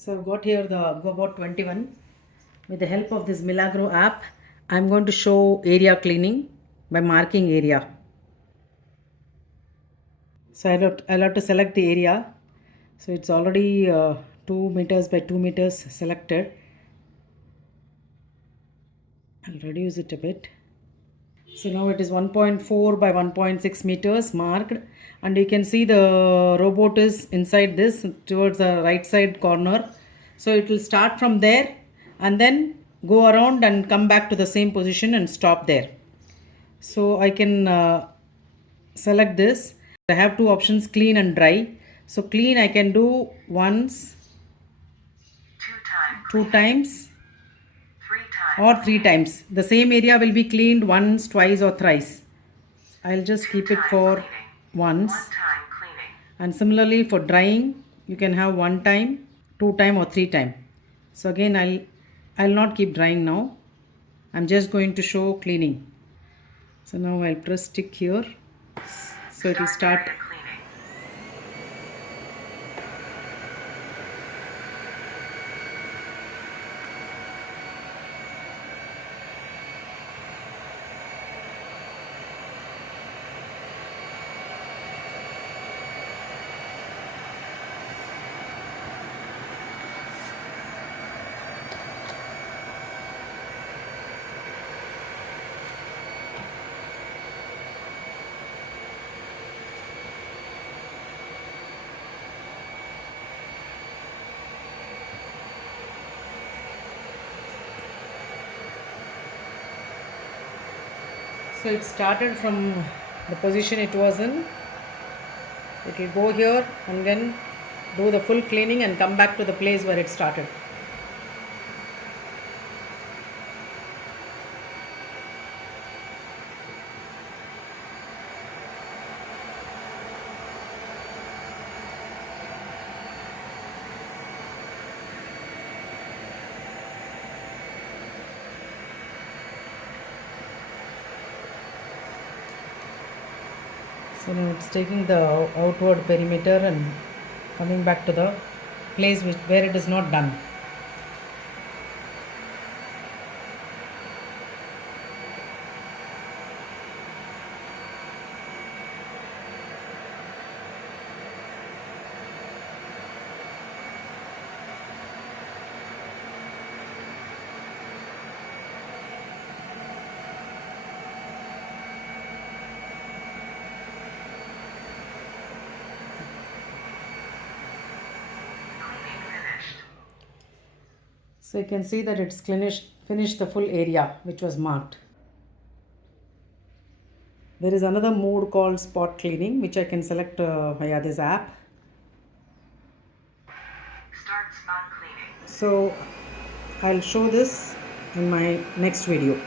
So I've got here the AGUABOT 21. With the help of this Milagrow app, I'm going to show area cleaning by marking area. So I'll have to select the area. So it's already 2 meters by 2 meters selected. I'll reduce it a bit. So now it is 1.4 by 1.6 meters marked, and you can see the robot is inside this towards the right side corner. So it will start from there and then go around and come back to the same position and stop there. So I can select this. I have two options, clean and dry. So clean I can do once, two times or three times. The same area will be cleaned once, twice or thrice. I'll just keep it for once. And similarly for drying, you can have one time, two time or three time. So again I'll not keep drying now. I'm just going to show cleaning. So now I'll press tick here. So it will start. So it started from the position it was in. It will go here and then do the full cleaning and come back to the place where it started. So now it's taking the outward perimeter and coming back to the place where it is not done. So you can see that it's finished the full area which was marked. There is another mode called spot cleaning which I can select via this app. Start spot cleaning. So I'll show this in my next video.